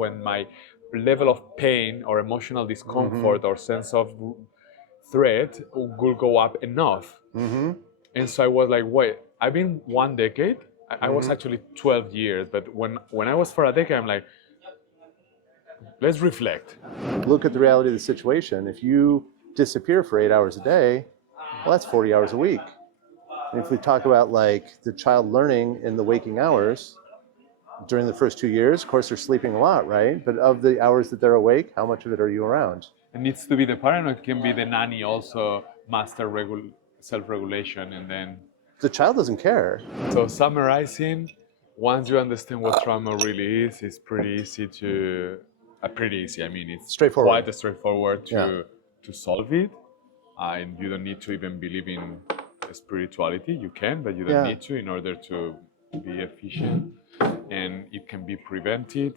when my level of pain or emotional discomfort or sense of threat will go up enough. And so I was like, wait, I've been 1 decade. I was actually 12 years, but when I was for a decade, I'm like, let's reflect. Look at the reality of the situation. If you disappear for 8 hours a day, well, that's 40 hours a week. And if we talk about like the child learning in the waking hours, during the first 2 years, of course, they're sleeping a lot, right? But of the hours that they're awake, how much of it are you around? It needs to be the parent, or it can be the nanny also master self-regulation, and then. The child doesn't care. So summarizing, once you understand what trauma really is, it's pretty easy to. Pretty easy. I mean, it's Straightforward. quite straightforward to solve it, and you don't need to even believe in spirituality. You can, but you don't need to in order to be efficient. And it can be prevented.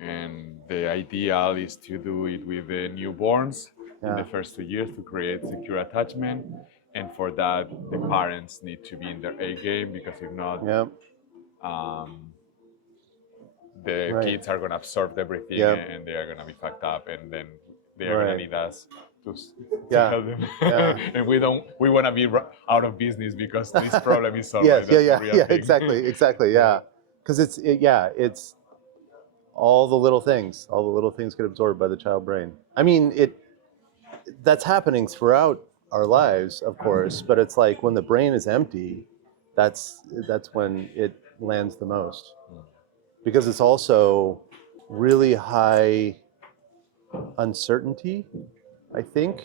And the ideal is to do it with the newborns in the first 2 years to create secure attachment. And for that, the parents need to be in their A game, because if not, the kids are going to absorb everything and they are going to be fucked up, and then they are going to need us to help them. And we want to be out of business because this problem is solved. Exactly, because it's all the little things get absorbed by the child brain. I mean, that's happening throughout our lives, of course, but it's like when the brain is empty, that's when it lands the most. Because it's also really high uncertainty, I think.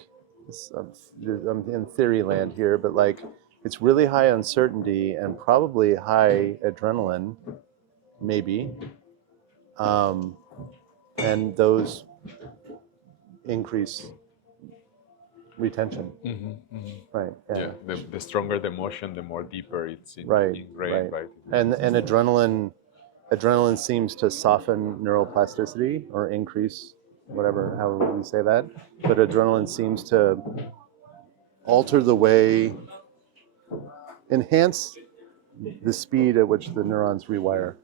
I'm in theory land here, but like it's really high uncertainty and probably high adrenaline, maybe. And those increase retention. Right. Yeah. The stronger the emotion, the more deeper it's ingrained. Right. And adrenaline seems to soften neuroplasticity or increase whatever, however we say that. But adrenaline seems to alter the way, enhance the speed at which the neurons rewire.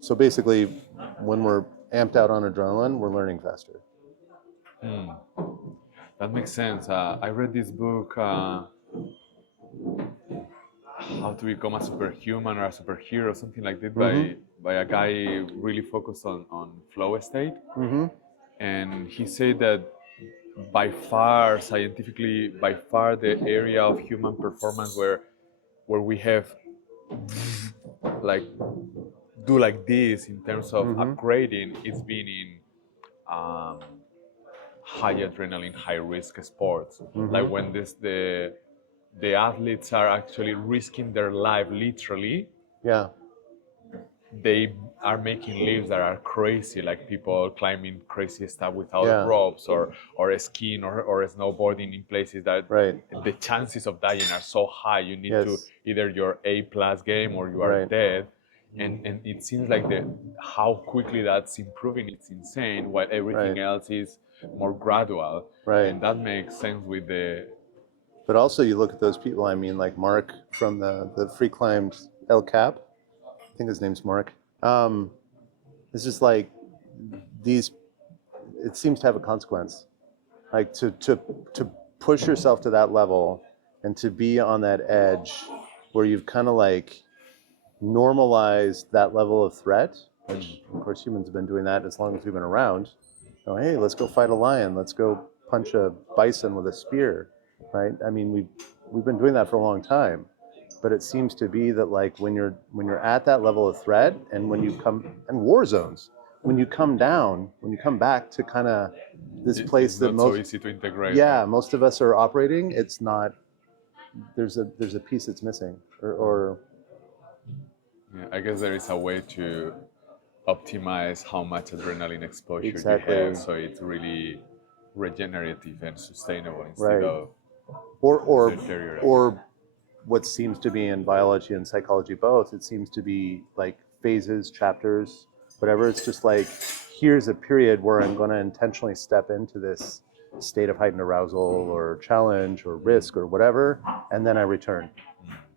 So basically, when we're amped out on adrenaline, we're learning faster. That makes sense. I read this book, How to Become a Superhuman or a Superhero, something like that, by a guy really focused on flow state. And he said that by far, scientifically, the area of human performance where we have like do like this in terms of upgrading, it's been in high adrenaline, high risk sports. Like when the athletes are actually risking their life literally. They are making leaps that are crazy, like people climbing crazy stuff without ropes, or skiing or snowboarding in places that the chances of dying are so high. You need to either your A+ game or you are dead. And it seems like how quickly that's improving, it's insane, while everything else is more gradual. And that makes sense with the... But also you look at those people, I mean, like Mark from the free climbed El Cap, I think his name's Mark. It's just like it seems to have a consequence. Like to push yourself to that level and to be on that edge where you've kind of like normalized that level of threat, which of course humans have been doing that as long as we've been around. Oh, hey, let's go fight a lion. Let's go punch a bison with a spear, right? I mean, we've been doing that for a long time. But it seems to be that like when you're at that level of threat, and when you come, and war zones, when you come down, when you come back to kind of this place that most, so easy to integrate. Yeah, most of us are operating. It's not. There's a piece that's missing, or. Yeah, I guess there is a way to optimize how much adrenaline exposure you have, so it's really regenerative and sustainable instead of or what seems to be in biology and psychology both, it seems to be like phases, chapters, whatever. It's just like, here's a period where I'm going to intentionally step into this state of heightened arousal or challenge or risk or whatever, and then I return.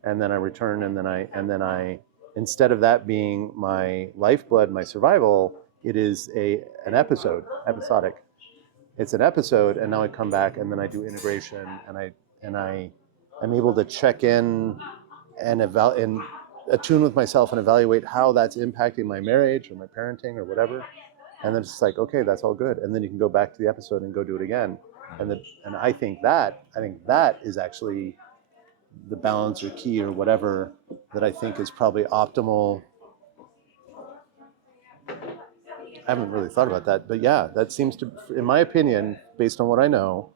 And then I return, and then I instead of that being my lifeblood, my survival, it is an episodic. It's an episode, and now I come back and then I do integration, and I'm able to check in and attune with myself and evaluate how that's impacting my marriage or my parenting or whatever. And then it's like, okay, that's all good. And then you can go back to the episode and go do it again. And I think that is actually the balance or key or whatever that I think is probably optimal. I haven't really thought about that, but yeah, that seems to, in my opinion, based on what I know,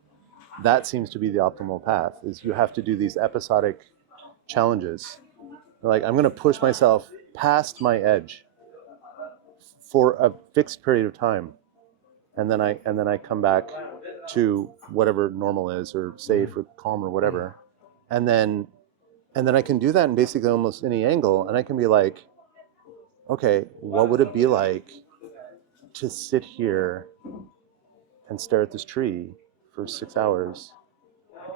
that seems to be the optimal path. Is you have to do these episodic challenges. Like, I'm going to push myself past my edge for a fixed period of time, and then I come back to whatever normal is, or safe or calm or whatever, and then I can do that in basically almost any angle, and I can be like, okay, what would it be like to sit here and stare at this tree for 6 hours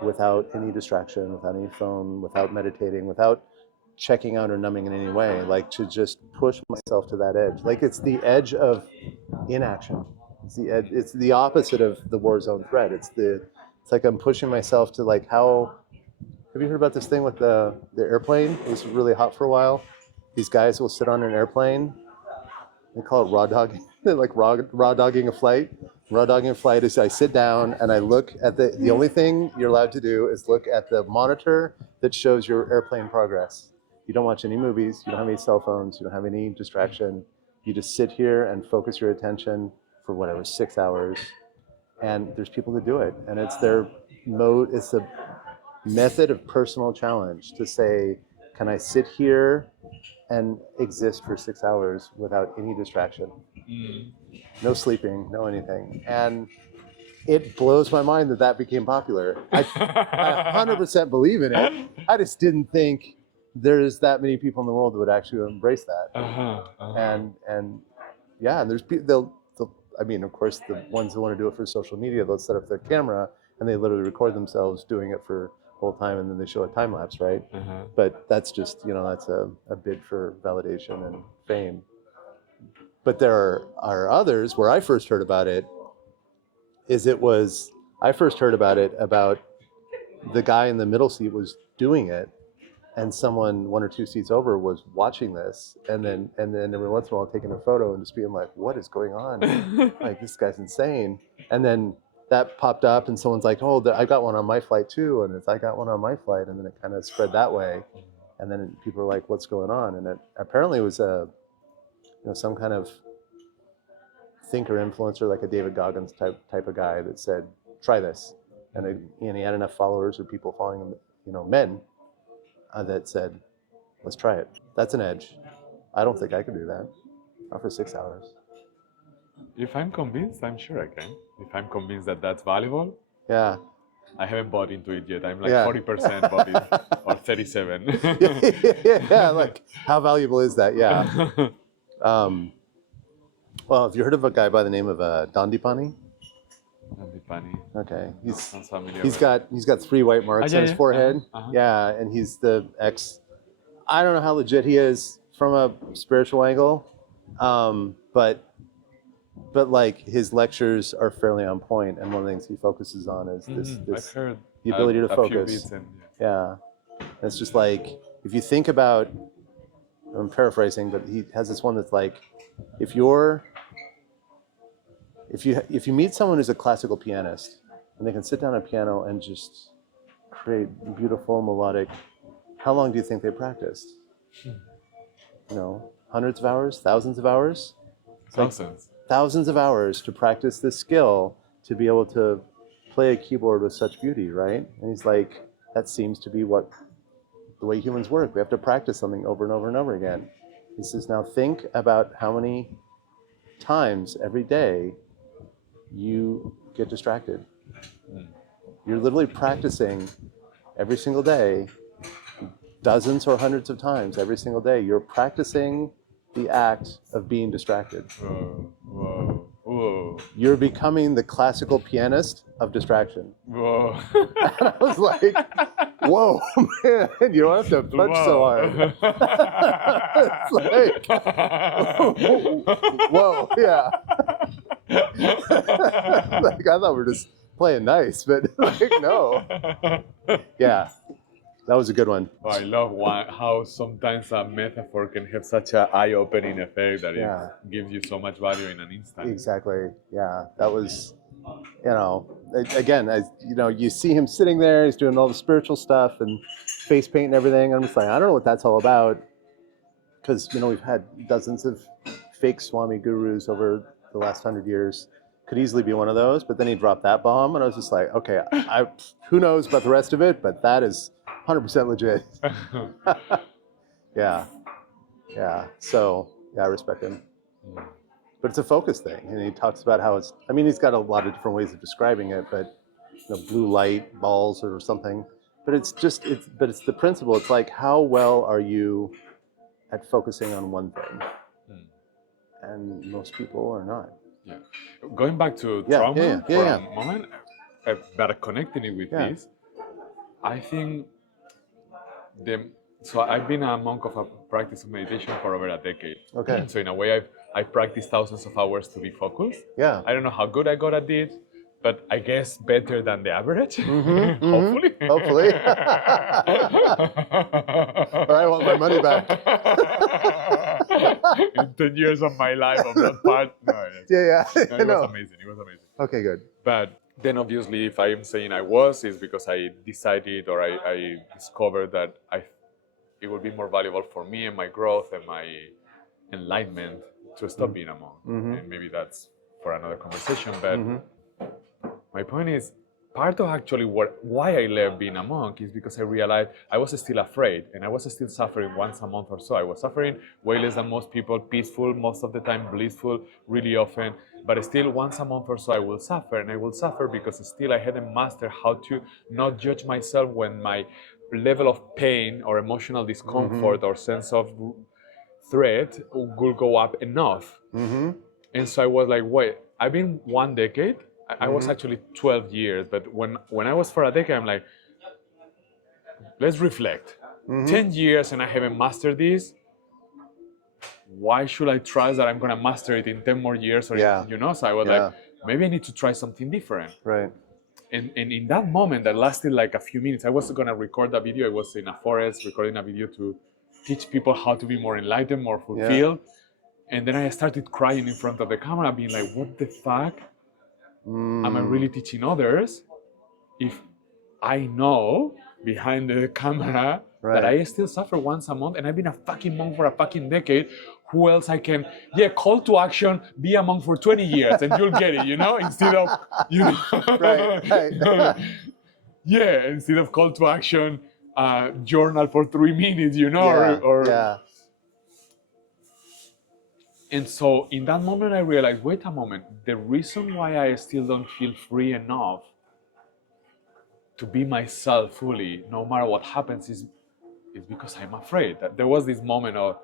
without any distraction, without any phone, without meditating, without checking out or numbing in any way, like to just push myself to that edge. Like, it's the edge of inaction. It's the opposite of the war zone threat. It's like I'm pushing myself to, like, how, have you heard about this thing with the airplane? It was really hot for a while. These guys will sit on an airplane. They call it raw dogging. They're like raw dogging a flight. Raw dogging a flight is I sit down and I look at the only thing you're allowed to do is look at the monitor that shows your airplane progress. You don't watch any movies. You don't have any cell phones. You don't have any distraction. You just sit here and focus your attention for whatever, 6 hours. And there's people that do it. And it's their mode. It's a method of personal challenge to say, can I sit here and exist for 6 hours without any distraction? No sleeping, no anything. And it blows my mind that became popular. I 100% believe in it. I just didn't think there's that many people in the world that would actually embrace that. And yeah, and there's people, I mean, of course, the ones who want to do it for social media, they'll set up their camera and they literally record themselves doing it for the whole time, and then they show a time lapse, right? But that's just, that's a bid for validation and fame. But there are others where I first heard about it, I first heard about it about the guy in the middle seat was doing it, and someone 1 or 2 seats over was watching this, and then every once in a while taking a photo and just being like, what is going on? Like, this guy's insane. And then that popped up and someone's like, oh, I got one on my flight too, and I got one on my flight, and then it kind of spread that way. And then people were like, what's going on? And it apparently was some kind of thinker influencer, like a David Goggins type of guy that said, try this. And he had enough followers or people following him, men, that said, let's try it. That's an edge. I don't think I could do that. Not for 6 hours. If I'm convinced, I'm sure I can. If I'm convinced that that's valuable. Yeah. I haven't bought into it yet. I'm like 40% bought it, or 37. Yeah, like, how valuable is that? Yeah. Well, have you heard of a guy by the name of Dandipani? Dandipani. Okay. Sounds familiar. He's got 3 white marks on his forehead. Yeah, and he's the I don't know how legit he is from a spiritual angle, but like, his lectures are fairly on point, and one of the things he focuses on is this I've heard the ability to focus. Few bits and, yeah. It's just like, if you think about, I'm paraphrasing, but he has this one that's like, if you meet someone who's a classical pianist and they can sit down at a piano and just create beautiful melodic, how long do you think they practiced? Hundreds of hours, thousands of hours? Thousands. Thousands of hours to practice this skill to be able to play a keyboard with such beauty, right? And he's like, that seems to be the way humans work. We have to practice something over and over and over again. He says, now think about how many times every day you get distracted. You're literally practicing every single day, dozens or hundreds of times every single day. You're practicing the act of being distracted. Whoa. Whoa. You're becoming the classical pianist of distraction. Whoa. And I was like, whoa, man, you don't have to punch so hard. It's like, whoa, yeah. Like, I thought we were just playing nice, but like, no. Yeah, that was a good one. I love how sometimes a metaphor can have such an eye-opening effect that Yeah. it gives you so much value in an instant. Exactly. Yeah, that was, again, you see him sitting there, he's doing all the spiritual stuff and face paint and everything. I'm just like, I don't know what that's all about. Because, we've had dozens of fake Swami gurus over the last 100 years. Could easily be one of those, but then he dropped that bomb, and I was just like, okay, who knows about the rest of it, but that is 100% legit. Yeah. So, yeah, I respect him. But it's a focus thing, and he talks about how he's got a lot of different ways of describing it, but blue light balls or something. But it's the principle. It's like, how well are you at focusing on one thing? And most people are not. Yeah. Going back to trauma for a moment, but connecting it with this, I think so I've been a monk of a practice of meditation for over a decade. Okay. So in a way, I've practiced thousands of hours to be focused. Yeah. I don't know how good I got at it, but I guess better than the average. Hopefully. Hopefully. Or I want my money back. In 10 years of my life of that part. No, it was amazing. It was amazing. Okay, good. But then obviously, if I am saying I was, it's because I decided or I discovered that it would be more valuable for me and my growth and my enlightenment to stop being a monk. And maybe that's for another conversation. But my point is, part of actually why I left being a monk is because I realized I was still afraid and I was still suffering once a month or so. I was suffering way less than most people, peaceful most of the time, blissful really often, but still once a month or so I will suffer, and I will suffer because still I hadn't mastered how to not judge myself when my level of pain or emotional discomfort or sense of threat will go up enough. And so I was like, wait, I've been 1 decade. I was actually 12 years, but when I was for a decade, I'm like, let's reflect. 10 years and I haven't mastered this. Why should I trust that I'm going to master it in 10 more years? Or so I was like, maybe I need to try something different. Right. And in that moment that lasted like a few minutes, I was going to record a video. I was in a forest recording a video to teach people how to be more enlightened, more fulfilled. And then I started crying in front of the camera, being like, what the fuck? Am I really teaching others if I know behind the camera that I still suffer once a month and I've been a fucking monk for a fucking decade? Who else I can, call to action, be a monk for 20 years and you'll get it, instead of, Right. Instead of call to action, journal for 3 minutes, And so in that moment, I realized, wait a moment, the reason why I still don't feel free enough to be myself fully, no matter what happens, is because I'm afraid. That there was this moment of,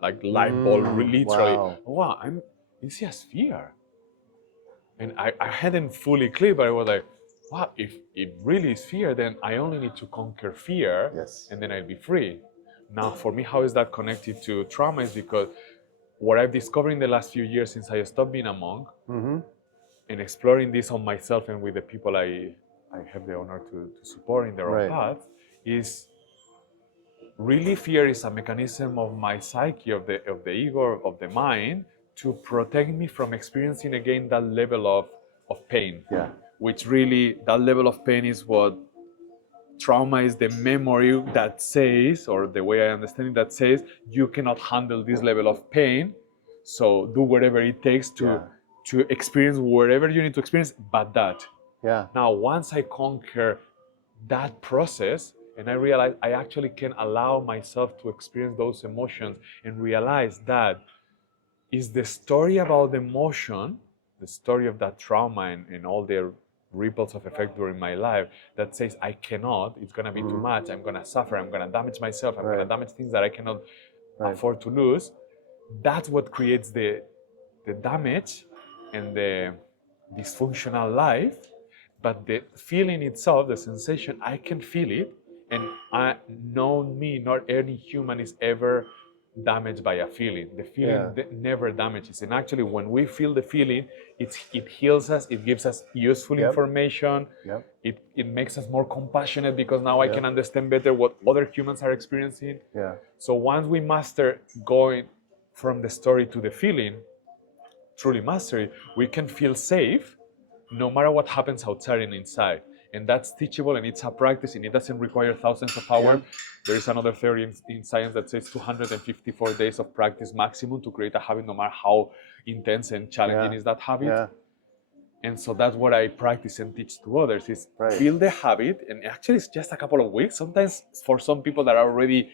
like light bulb, literally. Wow, it's just fear. And I hadn't fully clicked, but I was like, wow, if it really is fear, then I only need to conquer fear, and then I'll be free. Now, for me, how is that connected to trauma is because what I've discovered in the last few years since I stopped being a monk and exploring this on myself and with the people I have the honor to support in their own path is really fear is a mechanism of my psyche, of the ego, of the mind, to protect me from experiencing again that level of pain. Which really, that level of pain is what trauma is, the memory that says, or the way I understand it, that says, you cannot handle this level of pain, so do whatever it takes to experience whatever you need to experience, but that. Now, once I conquer that process, and I realize I actually can allow myself to experience those emotions and realize that is the story about the emotion, the story of that trauma and all the ripples of effect during my life that says I cannot, it's going to be too much, I'm going to suffer, I'm going to damage myself, I'm going to damage things that I cannot afford to lose. That's what creates the damage and the dysfunctional life, but the feeling itself, the sensation, I can feel it, and not any human is ever damaged by a feeling. The feeling never damages, and actually, when we feel the feeling, it heals us. It gives us useful information. Yep. It makes us more compassionate because now I can understand better what other humans are experiencing. Yeah. So once we master going from the story to the feeling, truly master it, we can feel safe no matter what happens outside and inside. And that's teachable, and it's a practice, and it doesn't require thousands of hours. Yeah. There is another theory in science that says 254 days of practice maximum to create a habit, no matter how intense and challenging is that habit. Yeah. And so that's what I practice and teach to others is build the habit. And actually it's just a couple of weeks. Sometimes for some people that are already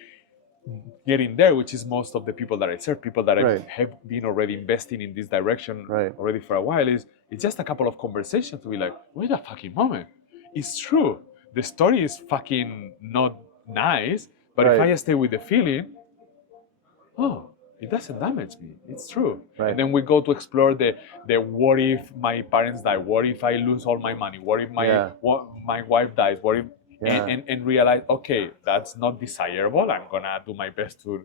getting there, which is most of the people that I serve, people that have been already investing in this direction already for a while, it's just a couple of conversations to be like, wait a fucking moment. It's true. The story is fucking not nice, but if I stay with the feeling, it doesn't damage me. It's true. And then we go to explore the what if my parents die? What if I lose all my money? What if my wife dies? What if and realize, okay, that's not desirable. I'm gonna do my best to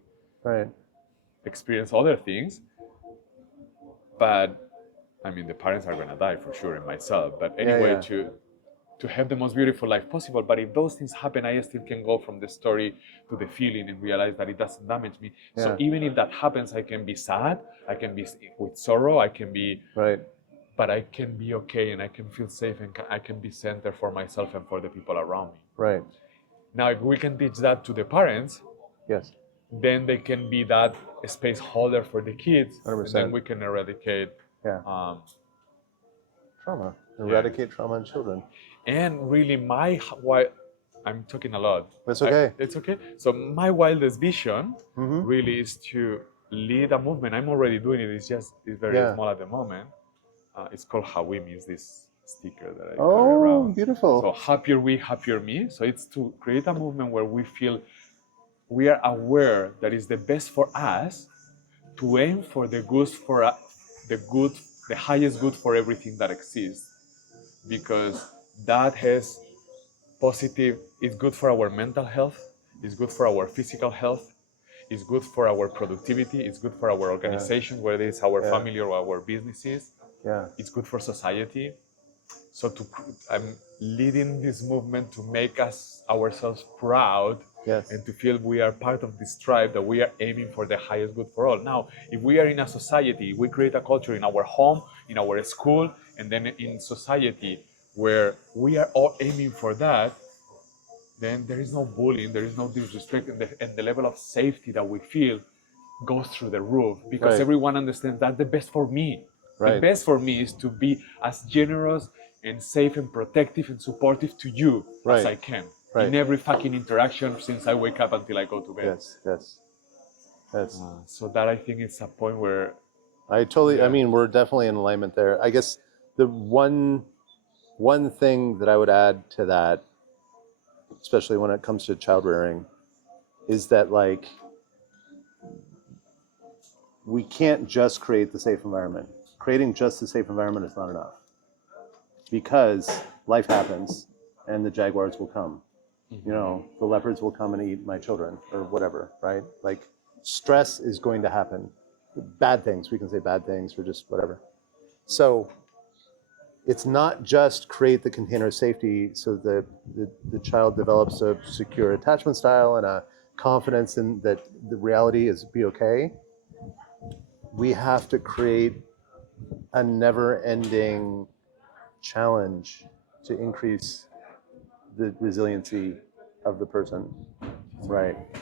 experience other things. But I mean, the parents are gonna die for sure, and myself. But anyway, to have the most beautiful life possible. But if those things happen, I still can go from the story to the feeling and realize that it doesn't damage me. So even if that happens, I can be sad, I can be with sorrow, I can be, but I can be okay, and I can feel safe, and I can be centered for myself and for the people around me. Now, if we can teach that to the parents, then they can be that space holder for the kids, 100%. And then we can eradicate trauma. Eradicate trauma in children. And really, I'm talking a lot. That's okay. It's okay. So my wildest vision really is to lead a movement. I'm already doing it. It's very small at the moment. It's called Hawimi. It's this sticker that I carry around. Beautiful. So happier we, happier me. So it's to create a movement where we feel we are aware that it's the best for us to aim for the highest good for everything that exists, because that has positive, it's good for our mental health, it's good for our physical health, it's good for our productivity, it's good for our organization, whether it's our family or our businesses, it's good for society. So I'm leading this movement to make ourselves proud and to feel we are part of this tribe, that we are aiming for the highest good for all. Now, if we are in a society, we create a culture in our home, in our school, and then in society where we are all aiming for that, then there is no bullying, there is no disrespect, and the level of safety that we feel goes through the roof, because everyone understands that the best for me. The best for me is to be as generous and safe and protective and supportive to you as I can. In every fucking interaction since I wake up until I go to bed. So that, I think, it's a point where I mean, we're definitely in alignment there. I guess the one thing that I would add to that, especially when it comes to child rearing, is that like we can't just create the safe environment. Creating just a safe environment is not enough, because life happens and the jaguars will come. You know, the leopards will come and eat my children or whatever, right? Like, stress is going to happen. Bad things, we can say bad things or just whatever. So it's not just create the container of safety so that the child develops a secure attachment style and a confidence in that the reality is be okay. We have to create a never-ending challenge to increase the resiliency of the person,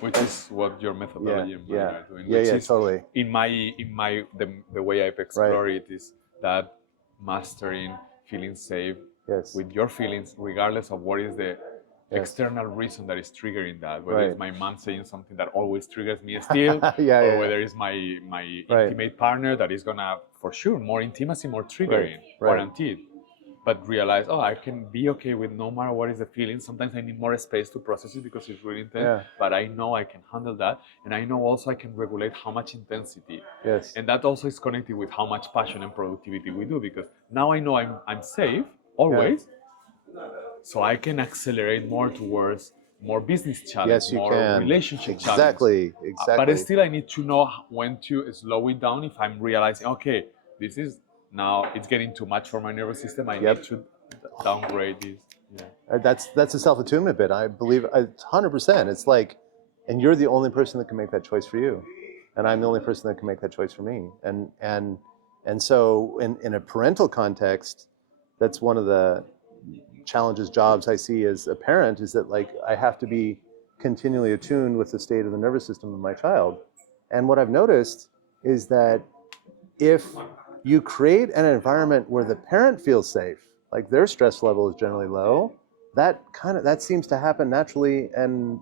which is what your methodology and mine are doing. Totally. In the way I've explored it is that mastering feeling safe with your feelings, regardless of what is the external reason that is triggering that, whether it's my mom saying something that always triggers me still, or whether it's my intimate partner that is gonna, for sure, more intimacy, more triggering, guaranteed. but realize, oh, I can be okay with no matter what is the feeling. Sometimes I need more space to process it because it's really intense, Yeah. but I know I can handle that. And I know also I can regulate how much intensity. Yes. And that also is connected with how much passion and productivity we do, because now I know I'm safe always, so I can accelerate more towards more business challenge, Yes, you more can. relationship challenge. Exactly. But still, I need to know when to slow it down if I'm realizing, okay, this is now it's getting too much for my nervous system. I need to downgrade this. Yeah. That's a self-attunement bit. I believe 100%. It's like, and you're the only person that can make that choice for you, and I'm the only person that can make that choice for me. And so in a parental context, that's one of the challenges, jobs I see as a parent, is that like I have to be continually attuned with the state of the nervous system of my child. And what I've noticed is that if you create an environment where the parent feels safe, like their stress level is generally low, that seems to happen naturally and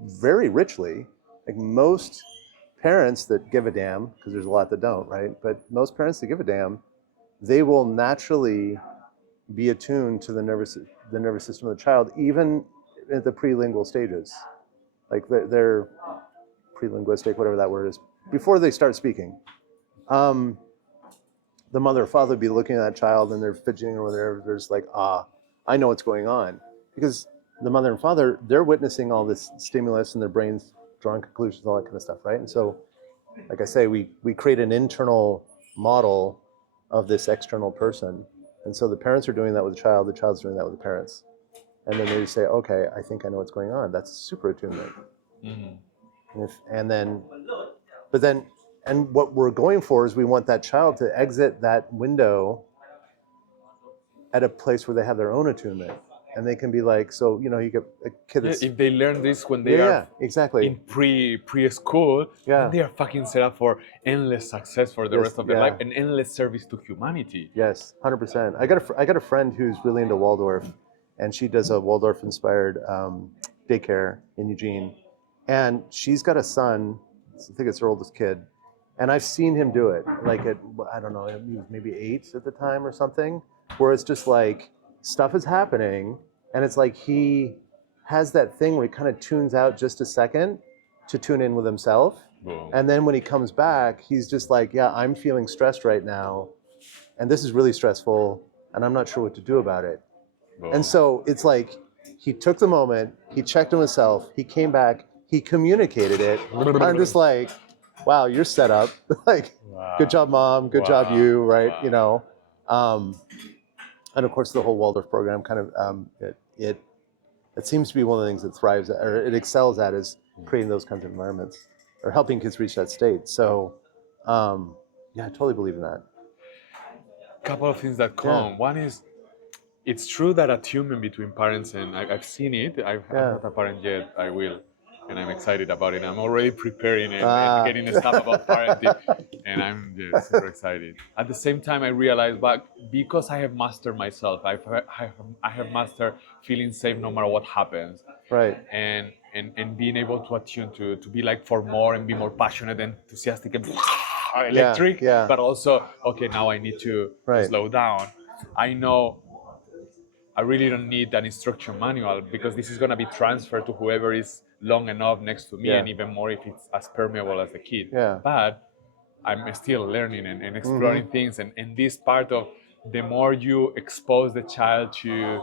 very richly. Like most parents that give a damn, because there's a lot that don't, right? But most parents that give a damn, they will naturally be attuned to the nervous system of the child, even at the prelingual stages, like they're prelinguistic, whatever that word is, before they start speaking. The mother or father would be looking at that child and they're fidgeting or they're just like, I know what's going on, because the mother and father, they're witnessing all this stimulus and their brains drawing conclusions, all that kind of stuff, right? And so, like I say, we create an internal model of this external person. And so the parents are doing that with the child's doing that with the parents. And then they say, okay, I think I know what's going on. That's super attunement. Mm-hmm. And what we're going for is we want that child to exit that window at a place where they have their own attunement. And they can be like, so, you get a kid that's... if they learn this when they are exactly. in preschool, then they are fucking set up for endless success for the rest of their life and endless service to humanity. Yes, 100%. I got a friend who's really into Waldorf, and she does a Waldorf-inspired daycare in Eugene. And she's got a son, I think it's her oldest kid, and I've seen him do it, like at, I don't know, he was maybe 8 at the time or something, where it's just like, stuff is happening, and it's like he has that thing where he kind of tunes out just a second to tune in with himself. Boom. And then when he comes back, he's just like, yeah, I'm feeling stressed right now, and this is really stressful, and I'm not sure what to do about it. Boom. And so it's like he took the moment, he checked on himself, he came back, he communicated it. I'm just like, wow, you're set up. Like, wow. Good job, Mom. Good job, you. Right? Wow. And of course, the whole Waldorf program kind of it seems to be one of the things that thrives at, or it excels at, is creating those kinds of environments or helping kids reach that state. So, yeah, I totally believe in that. A couple of things that come. Yeah. One is, it's true that attunement between parents, and I've seen it. I'm not a parent yet. I will. And I'm excited about it. I'm already preparing and getting stuff about parenting, and I'm super excited. At the same time, I realized, but because I have mastered myself, I have mastered feeling safe no matter what happens. Right. And being able to attune to be like for more and be more passionate and enthusiastic and electric. Yeah. But also, okay, now I need to slow down. I know I really don't need an instruction manual, because this is going to be transferred to whoever is long enough next to me, and even more if it's as permeable as the kid. Yeah. But I'm still learning and exploring things, and this part of, the more you expose the child to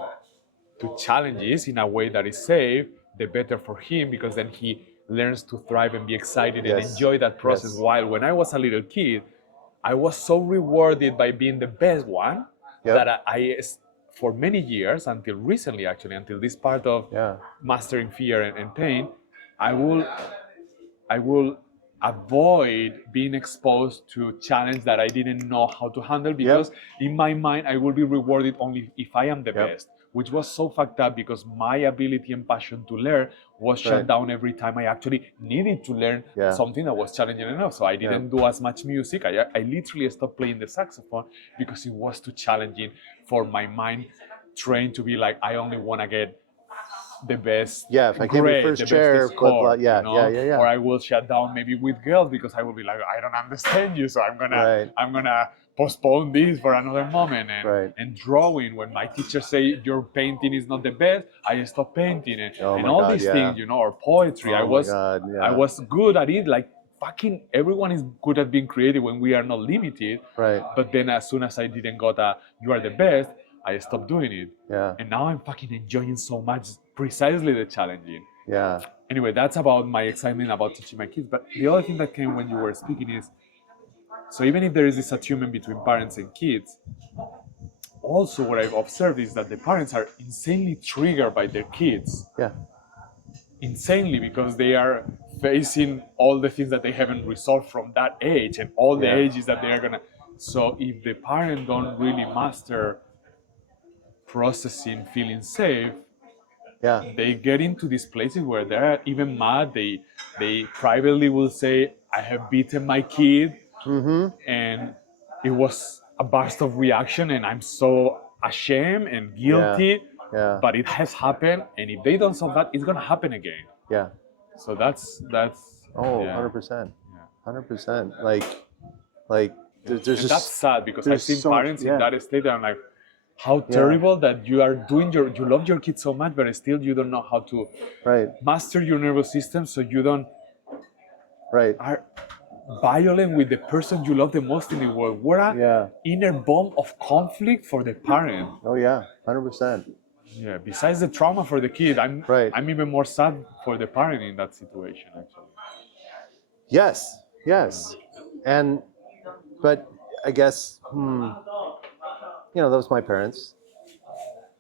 challenges in a way that is safe, the better for him, because then he learns to thrive and be excited and enjoy that process. While when I was a little kid, I was so rewarded by being the best one that I for many years, until recently actually, until this part of mastering fear and pain, I will avoid being exposed to challenge that I didn't know how to handle, because in my mind I will be rewarded only if I am the best, which was so fucked up, because my ability and passion to learn was shut down every time I actually needed to learn something that was challenging enough. So I didn't do as much music. I literally stopped playing the saxophone because it was too challenging for my mind trained to be like, I only want to get the best Yeah, if I can't be grade, first the chair, best blah, score, blah, yeah, you know? yeah. Or I will shut down maybe with girls because I will be like, I don't understand you, so Right. I'm gonna postpone this for another moment. Right. And drawing, when my teacher say your painting is not the best, I stop painting it. Oh And my all God, these yeah. things, you know, or poetry. Oh my God, yeah. I was good at it, like fucking everyone is good at being creative when we are not limited. Right. But then as soon as I didn't got a you are the best, I stopped doing it. Yeah. And now I'm fucking enjoying so much precisely the challenging. Yeah. Anyway, that's about my excitement about teaching my kids. But the other thing that came when you were speaking is, so even if there is this attunement between parents and kids, also what I've observed is that the parents are insanely triggered by their kids. Yeah. Insanely, because they are facing all the things that they haven't resolved from that age and all the Yeah. ages that they are gonna. So if the parent don't really master processing, feeling safe, Yeah. they get into these places where they're even mad. They privately will say, I have beaten my kid, and it was a burst of reaction, and I'm so ashamed and guilty. Yeah. But it has happened, and if they don't solve that, it's gonna happen again. Yeah. So that's Oh, yeah. 100%. Yeah. 100%. Like there's And just that's sad because I've there's seen so much- parents yeah. in that state that I'm like, how terrible that you are doing you love your kids so much, but still you don't know how to Right. master your nervous system, so you don't Right. are violent with the person you love the most in the world. What a Yeah. inner bomb of conflict for the parent. Oh yeah. 100%. Yeah, besides the trauma for the kid, Right. I'm even more sad for the parent in that situation, actually. Yes. Yes. And but I guess that was my parents,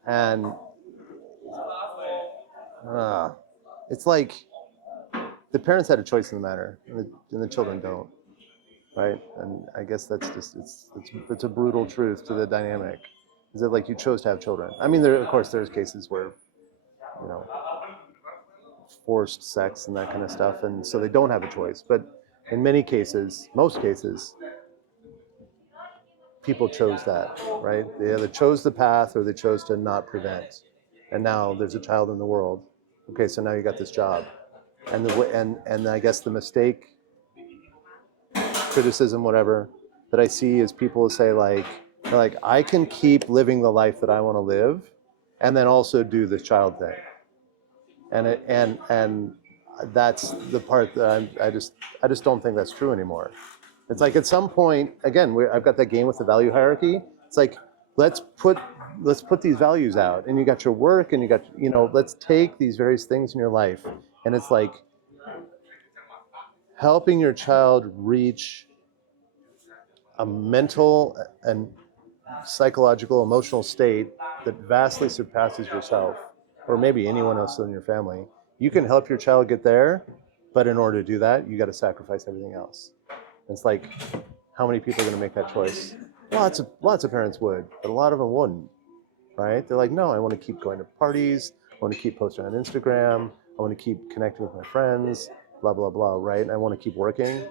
and it's like the parents had a choice in the matter, and the children don't, right? And I guess that's just it's a brutal truth to the dynamic. Is that like you chose to have children? I mean, of course there's cases where, forced sex and that kind of stuff, and so they don't have a choice. But in many cases, most cases, people chose that, right? They either chose the path or they chose to not prevent. And now there's a child in the world. Okay, so now you got this job, and I guess the mistake, criticism, whatever, that I see is people say like I can keep living the life that I want to live, and then also do the child thing. And that's the part that I just don't think that's true anymore. It's like at some point, again, I've got that game with the value hierarchy. It's like let's put these values out, and you got your work, and you got let's take these various things in your life, and it's like helping your child reach a mental and psychological, emotional state that vastly surpasses yourself, or maybe anyone else in your family. You can help your child get there, but in order to do that, you got to sacrifice everything else. It's like, how many people are going to make that choice? Lots of parents would, but a lot of them wouldn't, right? They're like, no, I want to keep going to parties. I want to keep posting on Instagram. I want to keep connecting with my friends, blah, blah, blah, right? I want to keep working.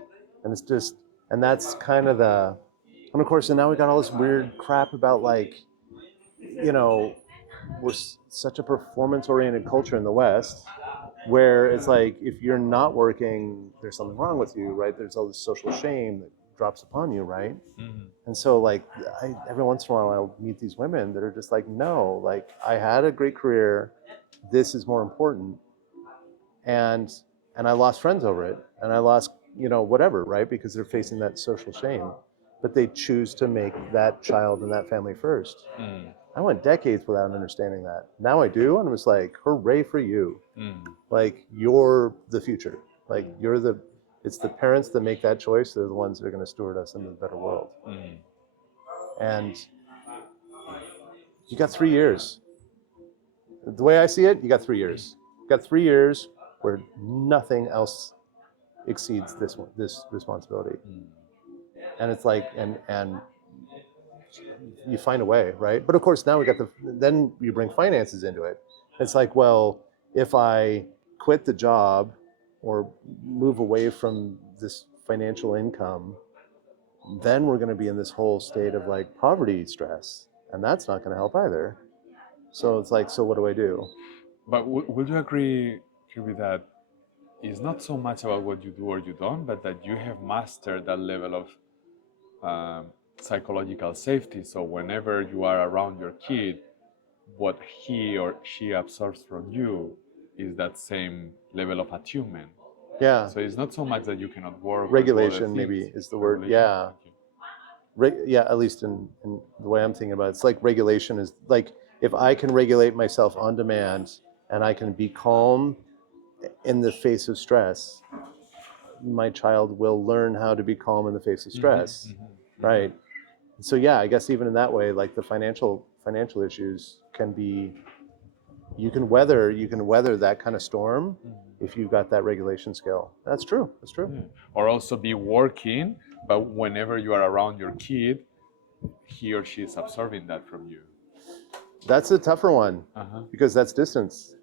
And it's just, and that's kind of and of course, and now we got all this weird crap about like, we're such a performance-oriented culture in the West, where it's like if you're not working, there's something wrong with you, right? There's all this social shame that drops upon you, right? Mm-hmm. And so like every once in a while I'll meet these women that are just like, no, like I had a great career, this is more important, and I lost friends over it, and I lost whatever, right? Because they're facing that social shame, but they choose to make that child and that family first. I went decades without understanding that. Now I do, and it was like, hooray for you. Like, you're the future. Like, it's the parents that make that choice. They're the ones that are going to steward us into a better world. And you got 3 years. The way I see it, you got 3 years. You got 3 years where nothing else exceeds this responsibility. And it's like, and you find a way, right? But of course, now then you bring finances into it. It's like, well, if I quit the job or move away from this financial income, then we're going to be in this whole state of like poverty stress, and that's not going to help either. So it's like, so what do I do? But would you agree, Kirby, that it's not so much about what you do or you don't, but that you have mastered that level of psychological safety. So whenever you are around your kid, what he or she absorbs from you is that same level of attunement. Yeah. So it's not so much that you cannot work. Regulation maybe is the word. Yeah. Yeah, at least in the way I'm thinking about it. It's like regulation is like if I can regulate myself on demand and I can be calm in the face of stress, my child will learn how to be calm in the face of stress, right? So yeah, I guess even in that way, like the financial issues can be, you can weather that kind of storm if you've got that regulation skill. That's true. That's true. Yeah. Or also be working, but whenever you are around your kid, he or she is absorbing that from you. That's a tougher one because that's distance.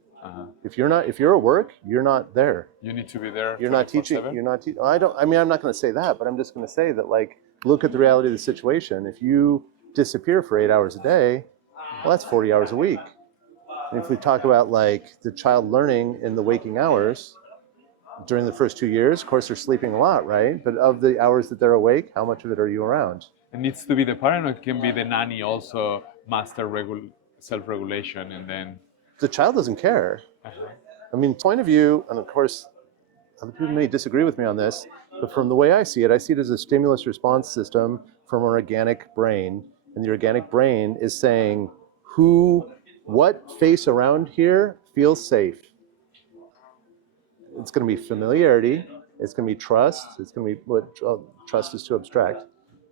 If you're at work, you're not there. You need to be there. You're not teaching. You're not teaching. I'm not going to say that, but I'm just going to say that, like, look at the reality of the situation. If you disappear for 8 hours a day, well, that's 40 hours a week. And if we talk about like the child learning in the waking hours during the first 2 years, of course they're sleeping a lot, right? But of the hours that they're awake, how much of it are you around? It needs to be the parent, or it can be the nanny also master self-regulation, and then the child doesn't care. I mean, point of view, and of course, other people may disagree with me on this, but from the way I see it as a stimulus response system from an organic brain. And the organic brain is saying, what face around here feels safe? It's going to be familiarity. It's going to be trust. It's going to be what trust is too abstract.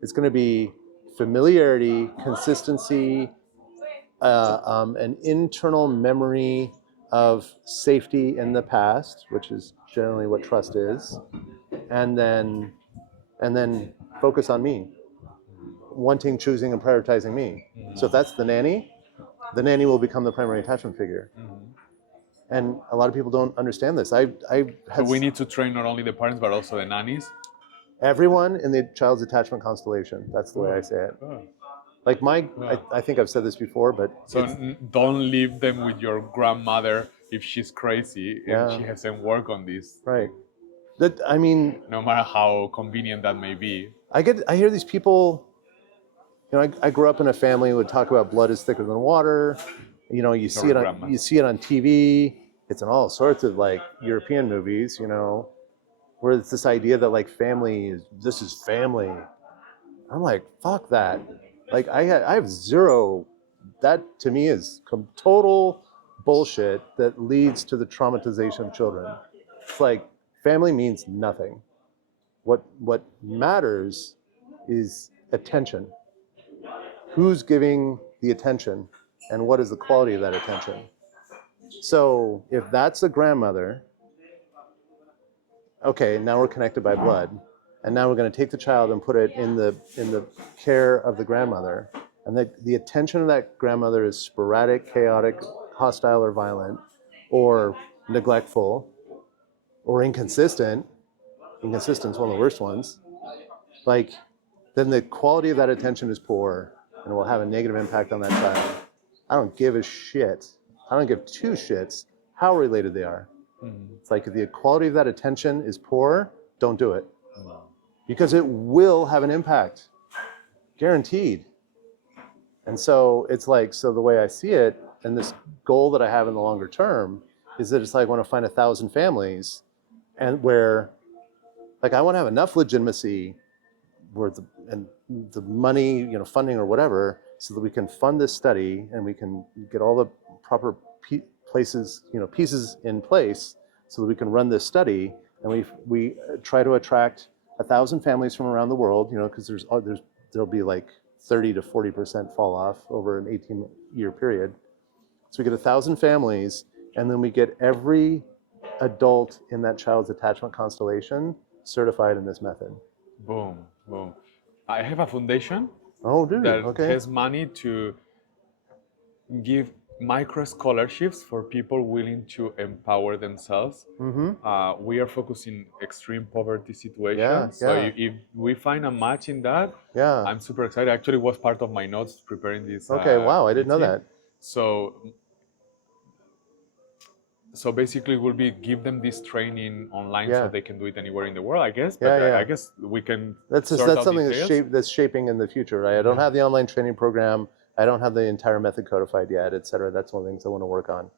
It's going to be familiarity, consistency, an internal memory of safety in the past, which is generally what trust is, and then focus on me, wanting, choosing, and prioritizing me. So if that's the nanny will become the primary attachment figure. And a lot of people don't understand this. So we need to train not only the parents but also the nannies. Everyone in the child's attachment constellation. That's the way I say it. Like I think I've said this before, but so don't leave them with your grandmother if she's crazy and she hasn't worked on this. Right. I mean, no matter how convenient that may be. I hear these people. You know, I grew up in a family who would talk about blood is thicker than water. You know, you see it on TV. It's in all sorts of like European movies. You know, where it's this idea that like this is family. I'm like, fuck that. Like I have zero. That to me is total bullshit that leads to the traumatization of children. It's like family means nothing. What matters is attention. Who's giving the attention, and what is the quality of that attention? So if that's a grandmother, okay, now we're connected by blood. And now we're going to take the child and put it in the care of the grandmother. And the attention of that grandmother is sporadic, chaotic, hostile, or violent, or neglectful, or inconsistent. Inconsistent's one of the worst ones. Like, then the quality of that attention is poor and will have a negative impact on that child. I don't give a shit. I don't give two shits how related they are. It's like if the quality of that attention is poor, don't do it. Because it will have an impact, guaranteed. And so it's like, so the way I see it, and this goal that I have in the longer term, is that it's like I want to find 1,000 families, and where, like, I want to have enough legitimacy, where the money, you know, funding or whatever, so that we can fund this study and we can get all the proper pieces in place, so that we can run this study, and we try to attract 1,000 families from around the world, you know, because there'll be like 30 to 40% fall off over an 18-year period. So we get 1,000 families, and then we get every adult in that child's attachment constellation certified in this method. Boom, boom. I have a foundation that has money to give micro scholarships for people willing to empower themselves. We are focusing extreme poverty situations. So if we find a match in that, I'm super excited. Actually, it was part of my notes preparing this. Okay, wow, I didn't know that. So so basically, we'll be give them this training online so Yeah. they can do it anywhere in the world, I guess. Yeah, But yeah. I guess we can That's sort out something details. that's shaping in the future, right? I don't have the online training program. I don't have the entire method codified yet, et cetera. That's one of the things I want to work on.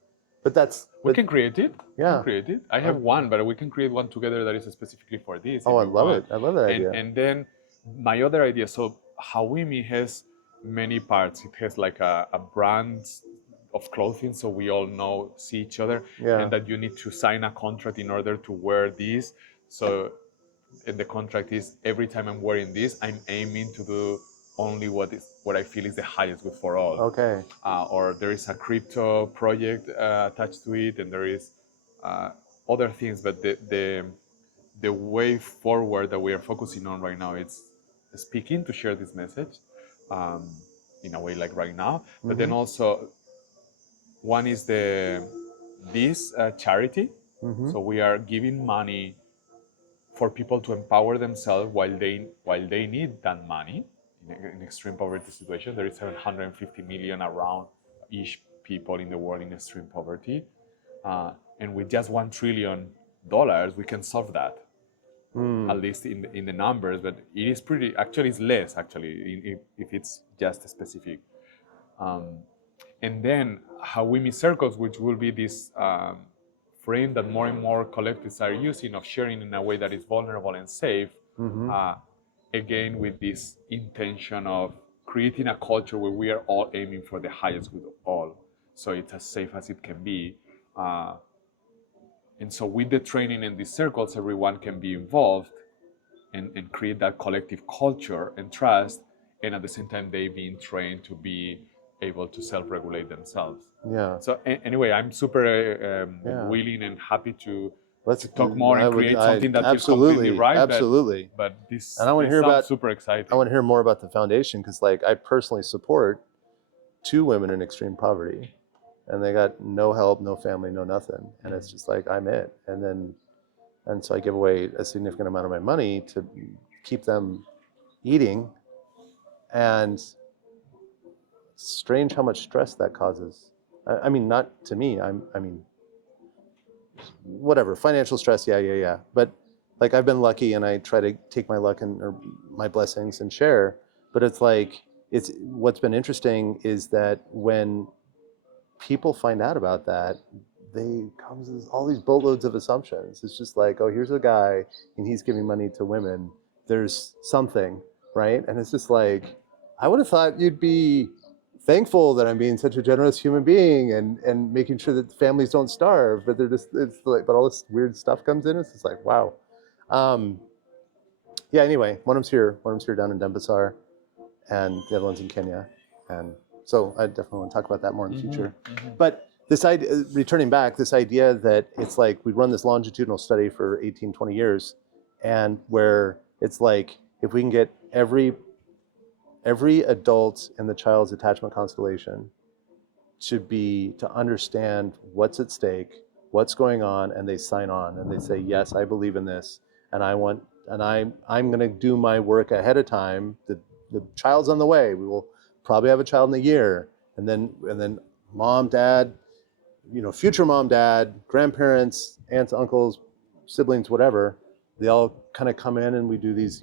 But We can create it. We Yeah. can create it. I have one, but we can create one together that is specifically for this. Oh, if I you love want. it. I love that idea. And then my other idea. So Hawimi has many parts. It has like a brand of clothing, so we all see each other, Yeah. and that you need to sign a contract in order to wear this. So, and the contract is every time I'm wearing this, I'm aiming to do only what I feel is the highest good for all. Okay. Or there is a crypto project attached to it, and there is other things. But the way forward that we are focusing on right now, it's speaking to share this message in a way like right now. But then also, one is this charity. So we are giving money for people to empower themselves while they need that money in extreme poverty situation. There is 750 million around each people in the world in extreme poverty, and with just $1 trillion, we can solve that. At least in the numbers, but it is pretty. Actually, it's less. Actually, if it's just specific. And then Hawimi Circles, which will be this frame that more and more collectives are using of sharing in a way that is vulnerable and safe, again with this intention of creating a culture where we are all aiming for the highest good of all, so it's as safe as it can be. And so with the training in these circles, everyone can be involved and create that collective culture and trust, and at the same time they being trained to be able to self-regulate themselves. Yeah. So anyway, I'm super willing and happy to talk more and create something that feels completely right. Absolutely. But this, and I want to hear about super exciting. I want to hear more about the foundation, because like I personally support 2 women in extreme poverty, and they got no help, no family, no nothing, and it's just like I'm it. And so I give away a significant amount of my money to keep them eating, and it's strange how much stress that causes. I mean, not to me. I mean, whatever, financial stress, yeah. But like I've been lucky, and I try to take my luck or my blessings and share. But it's like what's been interesting is that when people find out about that, they comes with all these boatloads of assumptions. It's just like, oh, here's a guy and he's giving money to women. There's something, right? And it's just like, I would have thought you'd be thankful that I'm being such a generous human being and making sure that families don't starve. But it's like, but all this weird stuff comes in. It's just like, wow. Yeah. Anyway, one of them's here down in Denpasar, and the other one's in Kenya, and so I definitely want to talk about that more in the future. But this idea, returning back, this idea that it's like we run this longitudinal study for 18, 20 years, and where it's like if we can get every adult in the child's attachment constellation to understand what's at stake, what's going on, and they sign on and they say, yes, I believe in this, and I'm going to do my work ahead of time. The child's on the way. We will probably have a child in a year, and then mom, dad, future mom, dad, grandparents, aunts, uncles, siblings, whatever, they all kind of come in, and we do these,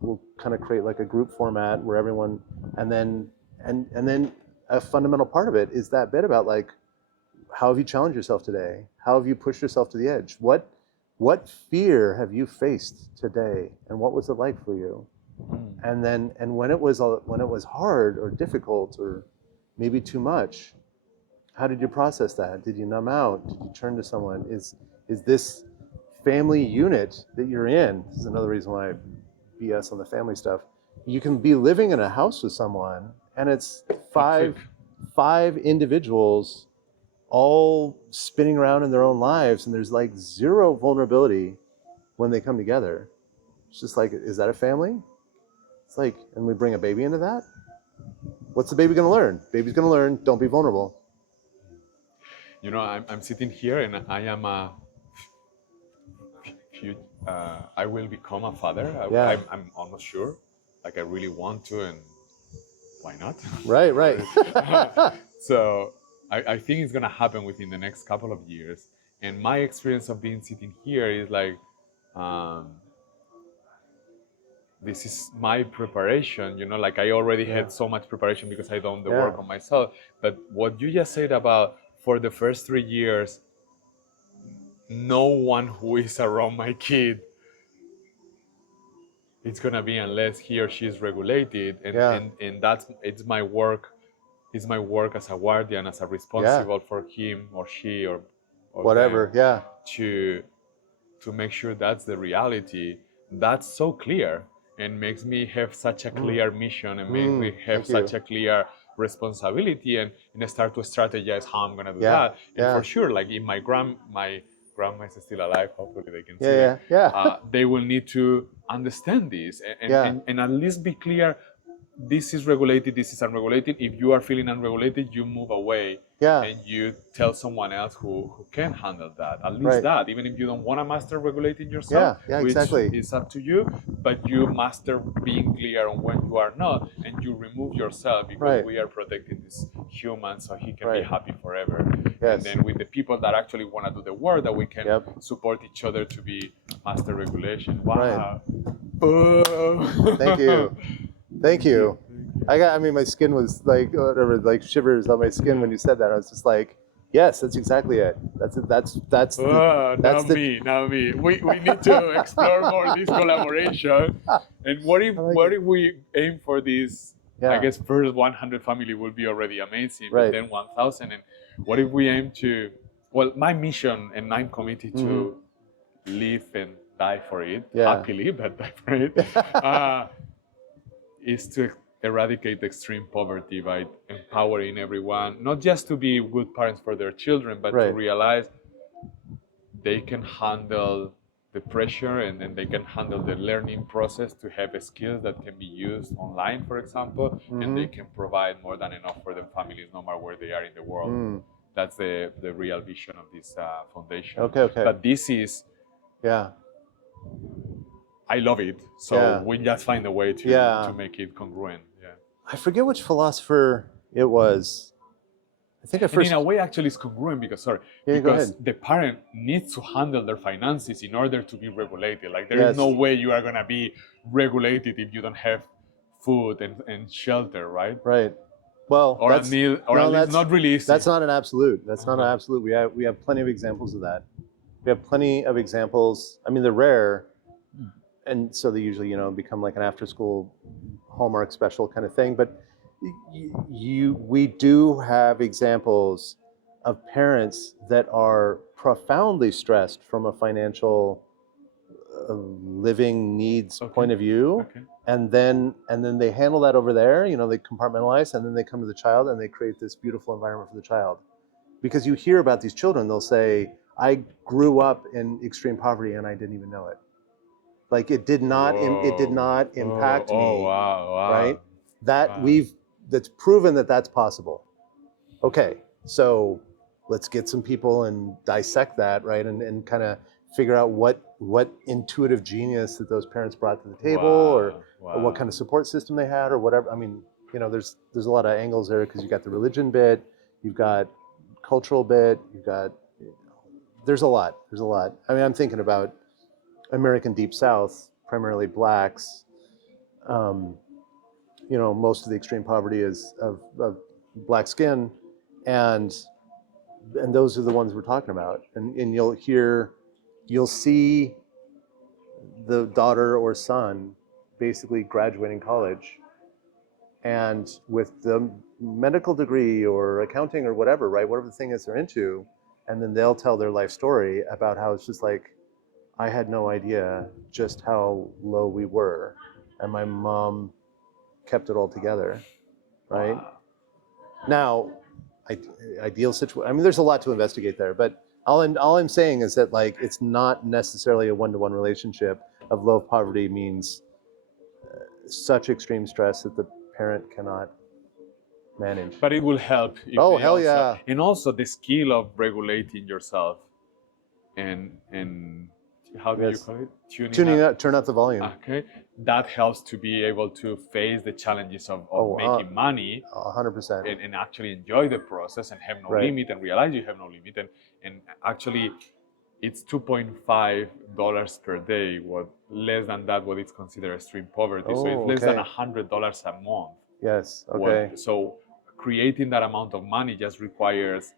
we'll kind of create like a group format where everyone, and then a fundamental part of it is that bit about like, how have you challenged yourself today? How have you pushed yourself to the edge? What fear have you faced today, and what was it like for you? And when it was hard or difficult or maybe too much, how did you process that? Did you numb out? Did you turn to someone? Is this family unit that you're in? This is another reason why I BS on the family stuff. You can be living in a house with someone, and it's five individuals all spinning around in their own lives, and there's like zero vulnerability when they come together. It's just like, is that a family? It's like, and we bring a baby into that? What's the baby going to learn? Baby's going to learn, don't be vulnerable. I'm sitting here, and I am I will become a father. I'm almost sure. Like, I really want to, and why not? Right. So I think it's going to happen within the next couple of years. And my experience of being sitting here is like, um, this is my preparation, like I already had so much preparation because I done the work on myself. But what you just said about for the first 3 years, no one who is around my kid it's gonna be unless he or she is regulated, and that's it's my work as a guardian, as a responsible for him or she or whatever, them, to make sure that's the reality. That's so clear and makes me have such a clear mission and make me have such a clear responsibility and start to strategize how I'm gonna do that. And for sure, like if my grandma is still alive, hopefully they can see it. They will need to understand this and at least be clear. This is regulated, this is unregulated. If you are feeling unregulated, you move away and you tell someone else who can handle that. At least that, even if you don't want to master regulating yourself, which is up to you, but you master being clear on when you are not, and you remove yourself because we are protecting this human so he can be happy forever. And then with the people that actually want to do the work, that we can support each other to be master regulation. Wow. Thank you. I mean, my skin was like, whatever, like shivers on my skin when you said that. I was just like, yes, that's exactly it. Not me. We need to explore more this collaboration. And what if we aim for this? I guess first 100 family will be already amazing, but then 1,000. And what if we aim to? Well, my mission, and I'm committed to live and die for it happily, but die for it. Is to eradicate extreme poverty by empowering everyone, not just to be good parents for their children, but to realize they can handle the pressure and then they can handle the learning process to have skills that can be used online, for example, and they can provide more than enough for their families no matter where they are in the world. That's the real vision of this foundation. Okay. But this is... I love it. So we just find a way to make it congruent. I forget which philosopher it was. I think and in a way, actually, it's congruent because the parent needs to handle their finances in order to be regulated. Like there is no way you are gonna be regulated if you don't have food and shelter, right? Right. Well, at least not really easy. That's not an absolute. That's not an absolute. We have plenty of examples of that. We have plenty of examples. I mean, they're rare. And so they usually, become like an after-school Hallmark special kind of thing. But we do have examples of parents that are profoundly stressed from a financial living needs point of view, and then they handle that over there. They compartmentalize, and then they come to the child and they create this beautiful environment for the child. Because you hear about these children, they'll say, "I grew up in extreme poverty and I didn't even know it." Like it did not impact me. Wow. Right? That's proven that that's possible. Okay, so let's get some people and dissect that, right? And kind of figure out what intuitive genius that those parents brought to the table, or what kind of support system they had, or whatever. I mean, there's a lot of angles there because you got the religion bit, you've got cultural bit, you've got there's a lot. I mean, I'm thinking about American Deep South, primarily blacks. Most of the extreme poverty is of black skin, and those are the ones we're talking about. And you'll see the daughter or son basically graduating college, and with the medical degree or accounting or whatever, right? Whatever the thing is they're into, and then they'll tell their life story about how it's just like, I had no idea just how low we were, and my mom kept it all together, right? Now, ideal situation. I mean, there's a lot to investigate there, but all I'm saying is that like it's not necessarily a one-to-one relationship of low poverty means such extreme stress that the parent cannot manage. But it will help. And also the skill of regulating yourself and how do you Yes. call it? Tuning up, turn up the volume. Okay, that helps to be able to face the challenges of making money 100%. and actually enjoy the process and have no Right. limit and realize you have no limit and actually it's $2.5 per day. What less than that, what is considered extreme poverty. So it's less than $100 a month. Yes. Okay. So creating that amount of money just requires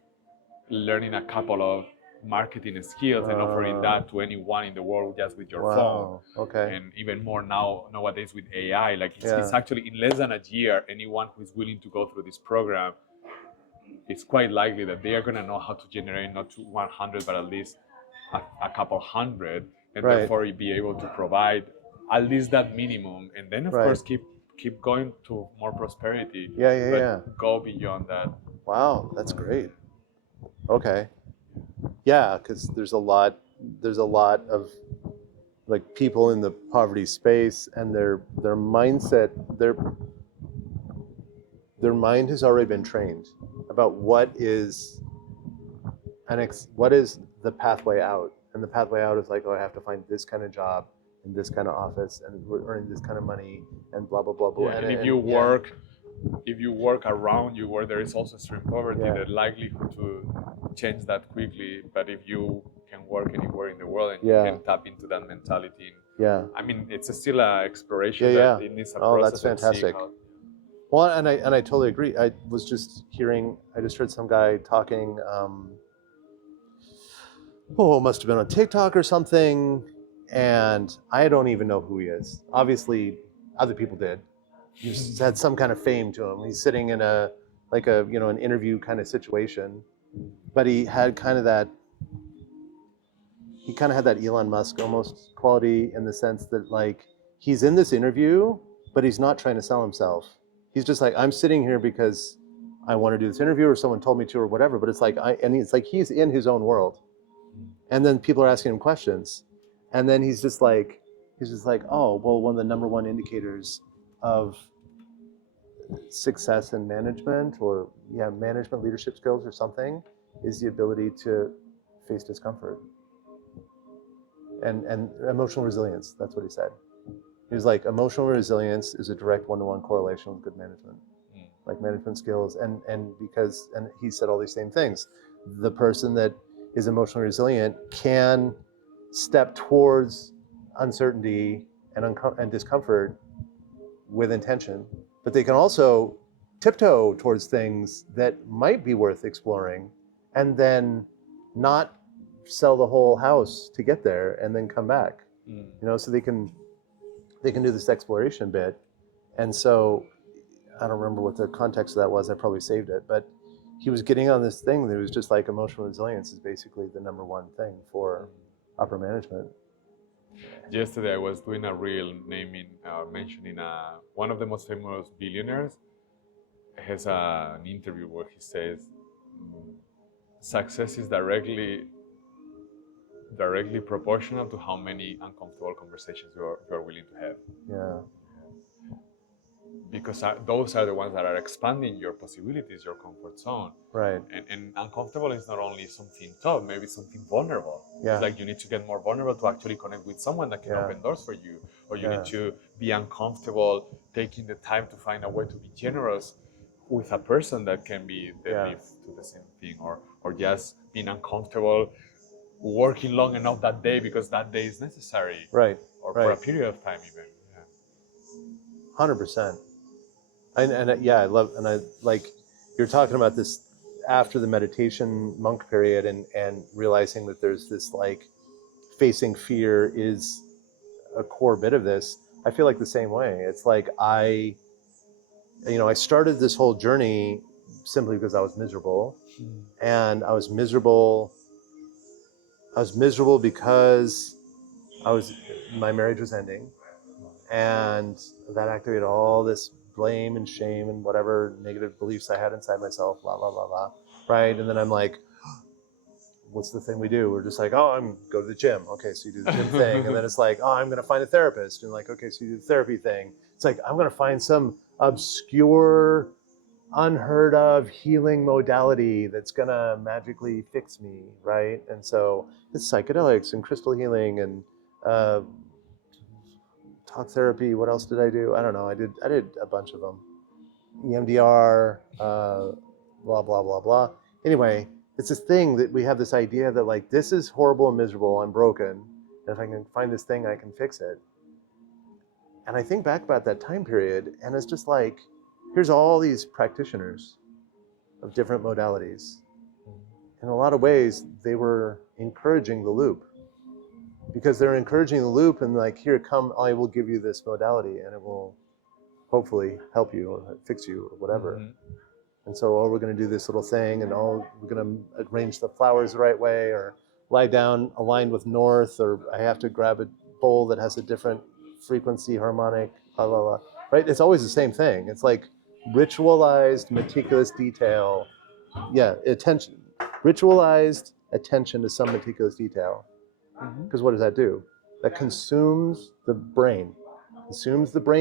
learning a couple of marketing skills and offering that to anyone in the world just with your phone. Okay. And even more nowadays with AI, like it's actually in less than a year, anyone who is willing to go through this program, it's quite likely that they are going to know how to generate not to 100, but at least a couple hundred, and therefore be able to provide at least that minimum, and then of course keep going to more prosperity. But go beyond that. Wow, that's great. Okay. Yeah, because there's a lot of like people in the poverty space, and their mindset, their mind has already been trained about what is the pathway out, and the pathway out is like, oh, I have to find this kind of job in this kind of office, and we're earning this kind of money, and blah blah blah blah. And if you work around you where there is also extreme poverty, the likelihood to change that quickly. But if you can work anywhere in the world and you can tap into that mentality, I mean, it's still an exploration. That it needs a process. That's fantastic. Well, and I totally agree. I just heard some guy talking. Must have been on TikTok or something, and I don't even know who he is. Obviously, other people did. He's had some kind of fame to him. He's sitting in an interview kind of situation, but he had kind of that Elon Musk almost quality, in the sense that like he's in this interview, but he's not trying to sell himself. He's just like, I'm sitting here because I want to do this interview, or someone told me to, or whatever. But it's like he's in his own world, and then people are asking him questions, and then he's just like, oh, well, one of the number one indicators of success in management, or management leadership skills or something, is the ability to face discomfort and emotional resilience. That's what he said. He was like, emotional resilience is a direct one-to-one correlation with good management, like management skills. And he said all these same things. The person that is emotionally resilient can step towards uncertainty and discomfort with intention, but they can also tiptoe towards things that might be worth exploring, and then not sell the whole house to get there, and then come back. So they can do this exploration bit. And so I don't remember what the context of that was. I probably saved it, but he was getting on this thing that was just like, emotional resilience is basically the number one thing for upper management. Yesterday I was doing a reel mentioning one of the most famous billionaires. Has an interview where he says success is directly proportional to how many uncomfortable conversations you're willing to have. Yeah. Because those are the ones that are expanding your possibilities, your comfort zone. Right. And uncomfortable is not only something tough, maybe something vulnerable. Yeah. It's like you need to get more vulnerable to actually connect with someone that can open doors for you. Or you need to be uncomfortable taking the time to find a way to be generous with a person that can be deadlift to the same thing. Or just being uncomfortable working long enough that day because that day is necessary. Right. Or for a period of time even. 100%. I love, and I like, you're talking about this after the meditation monk period, and realizing that there's this like facing fear is a core bit of this. I feel like the same way. It's like I started this whole journey simply because I was miserable, and I was miserable because my marriage was ending, and that activated all this blame and shame and whatever negative beliefs I had inside myself, blah, blah, blah, blah, right? And then I'm like, what's the thing we do? We're just like, go to the gym. Okay, so you do the gym thing. And then it's like, I'm going to find a therapist. And like, okay, so you do the therapy thing. It's like, I'm going to find some obscure unheard of healing modality that's gonna magically fix me, right? And so it's psychedelics and crystal healing and talk therapy. What else did I do? I don't know. I did a bunch of them. EMDR, blah blah blah blah. Anyway, it's this thing that we have this idea that like this is horrible and miserable. I'm broken, and if I can find this thing, I can fix it. And I think back about that time period, and it's just like, here's all these practitioners of different modalities. In a lot of ways, they were encouraging the loop, because they're encouraging the loop and like, here, come, I will give you this modality and it will hopefully help you or fix you or whatever. And so, oh, we're going to do this little thing, and oh, we're going to arrange the flowers the right way, or lie down aligned with north, or I have to grab a bowl that has a different frequency harmonic, blah, blah, blah. Right? It's always the same thing. It's like ritualized, meticulous detail. Yeah, attention. Ritualized attention to some meticulous detail. Because what does that do? That consumes the brain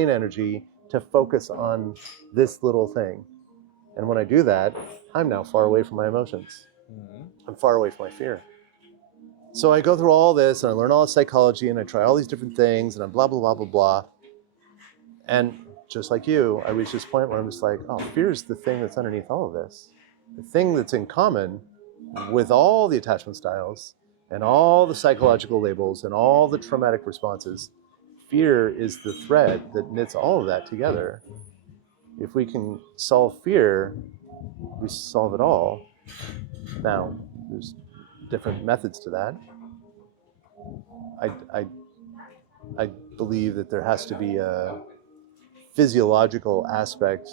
energy to focus on this little thing. And when I do that, I'm now far away from my emotions. I'm far away from my fear. So I go through all this and I learn all the psychology and I try all these different things and I'm blah, blah, blah, blah, blah. And just like you, I reach this point where I'm just like, oh, fear is the thing that's underneath all of this. The thing that's in common with all the attachment styles and all the psychological labels and all the traumatic responses. Fear is the thread that knits all of that together. If we can solve fear, we solve it all. Now, there's different methods to that. I believe that there has to be a physiological aspect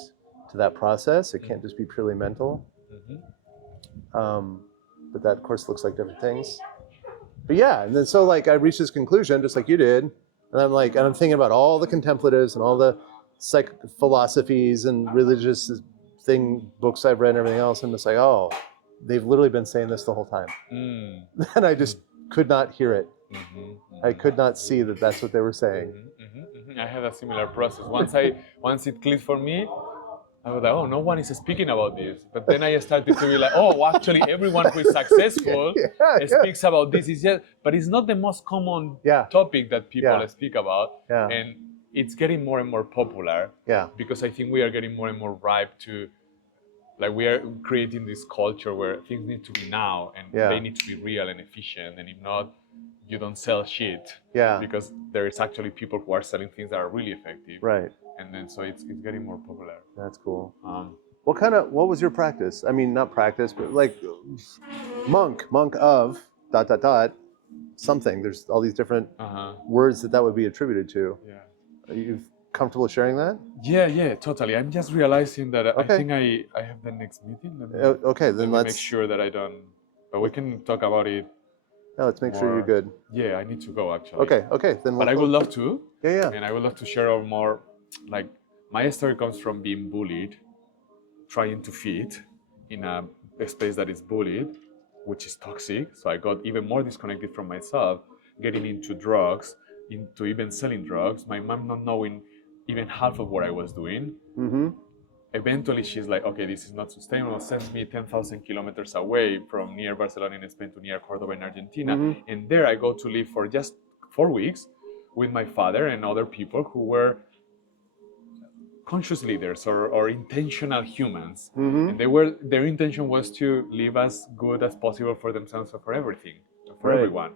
to that process. It can't just be purely mental. But that, of course, looks like different things. But yeah, and then so like I reached this conclusion, just like you did, and I'm like, and I'm thinking about all the contemplatives and all the philosophies and religious books I've read and everything else, and it's like, oh, they've literally been saying this the whole time. And I just could not hear it. I could not see that that's what they were saying. I had a similar process. Once it clicked for me, I was like, oh, no one is speaking about this. But then I started to be like, oh, actually, everyone who is successful speaks about this. But it's not the most common topic that people speak about. And it's getting more and more popular. Because I think we are getting more and more ripe to, like, we are creating this culture where things need to be now and they need to be real and efficient. And if not, you don't sell shit. Because there is actually people who are selling things that are really effective. Right. And then so it's getting more popular. That's cool. What was your practice? I mean, not practice, but like monk of ... something. There's all these different words that would be attributed to. Are you comfortable sharing that? Yeah, totally. I'm just realizing that I think I have the next meeting. Then let's make sure that I don't. But we can talk about it. Yeah, let's make sure you're good. Yeah, I need to go actually. Okay. Then. But I would love to. Yeah. And I would love to share more. Like, my story comes from being bullied, trying to fit in a space that is bullied, which is toxic. So I got even more disconnected from myself, getting into drugs, into even selling drugs. My mom not knowing even half of what I was doing. Eventually, she's like, okay, this is not sustainable. Sends me 10,000 kilometers away from near Barcelona in Spain to near Cordoba in Argentina. And there I go to live for just 4 weeks with my father and other people who were conscious leaders or intentional humans. And their intention was to live as good as possible for themselves and for everything, for everyone.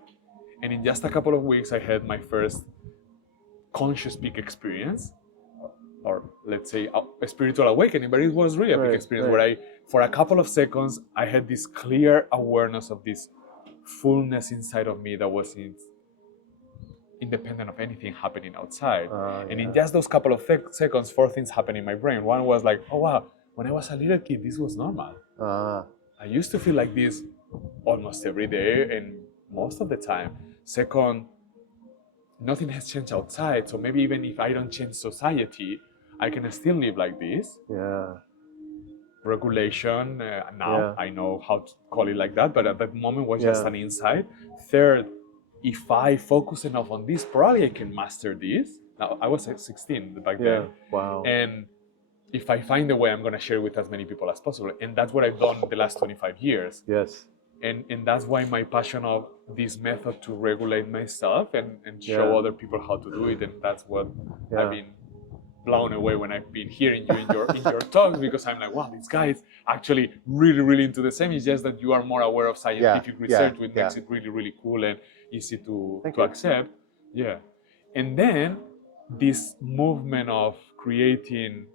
And in just a couple of weeks, I had my first conscious peak experience, or let's say a spiritual awakening, but it was really a peak experience where for a couple of seconds, I had this clear awareness of this fullness inside of me that was independent of anything happening outside. And in just those couple of seconds, 4 things happened in my brain. One was like, oh wow, when I was a little kid, this was normal. I used to feel like this almost every day and most of the time. Second, nothing has changed outside, so maybe even if I don't change society, I can still live like this. Regulation, now I know how to call it like that, but at that moment was just an insight. Third, if I focus enough on this, probably I can master this. Now, I was 16 back then. Wow. And if I find a way, I'm going to share it with as many people as possible. And that's what I've done the last 25 years. Yes. And that's why my passion of this method to regulate myself and show other people how to do it. And that's what I've been blown away when I've been hearing you in your talks, because I'm like, wow, this guy is actually really into the same. It's just that you are more aware of scientific research, which makes it really cool and easy to accept. Yeah. And then this movement of creating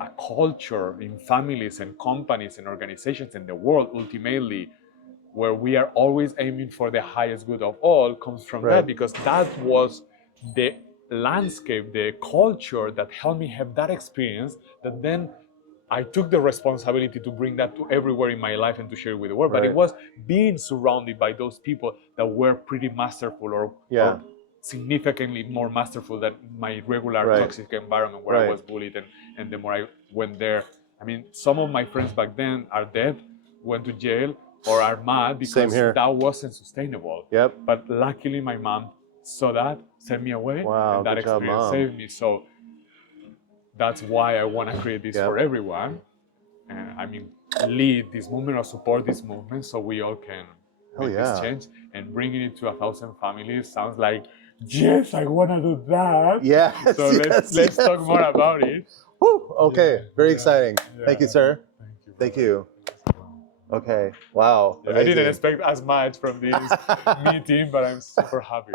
a culture in families and companies and organizations in the world, ultimately, where we are always aiming for the highest good of all, comes from that, because that was the landscape, the culture that helped me have that experience, that then I took the responsibility to bring that to everywhere in my life and to share it with the world. But it was being surrounded by those people that were pretty masterful or significantly more masterful than my regular toxic environment where I was bullied. And the more I went there, I mean, some of my friends back then are dead, went to jail, or are mad because that wasn't sustainable. But luckily my mom saw that, sent me away, and that experience saved me. So that's why I want to create this for everyone. And I mean, lead this movement or support this movement so we all can make this change. And bringing it to 1,000 families sounds like, yes, I want to do that. Yes. So let's talk more about it. Woo, okay, very exciting. Thank you, sir. Thank you. Okay, wow. I didn't expect as much from this meeting, but I'm super happy.